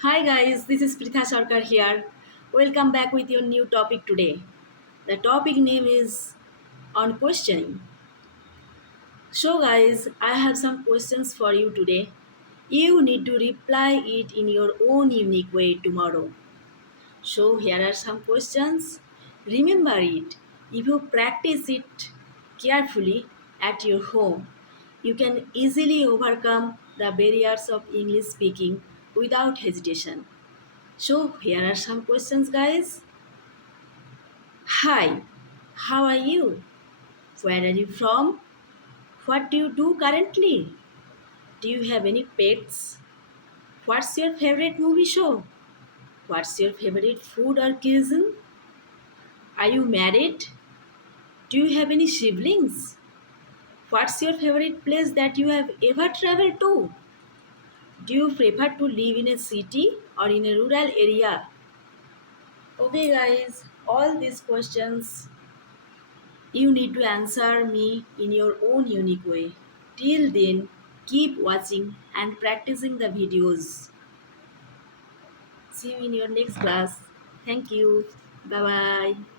Hi guys, this is Pritha Sarkar here. Welcome back with your new topic today. The topic name is on questioning. So guys, I have some questions for you today. You need to reply it in your own unique way tomorrow. So here are some questions. Remember it. If you practice it carefully at your home, you can easily overcome the barriers of English speaking without hesitation. So, here are some questions, guys. Hi, how are you? Where are you from? What do you do currently? Do you have any pets? What's your favorite movie show? What's your favorite food or cuisine? Are you married? Do you have any siblings? What's your favorite place that you have ever traveled to? Do you prefer to live in a city or in a rural area? Okay, guys, all these questions you need to answer me in your own unique way. Till then, keep watching and practicing the videos. See you in your next class. Thank you. Bye bye.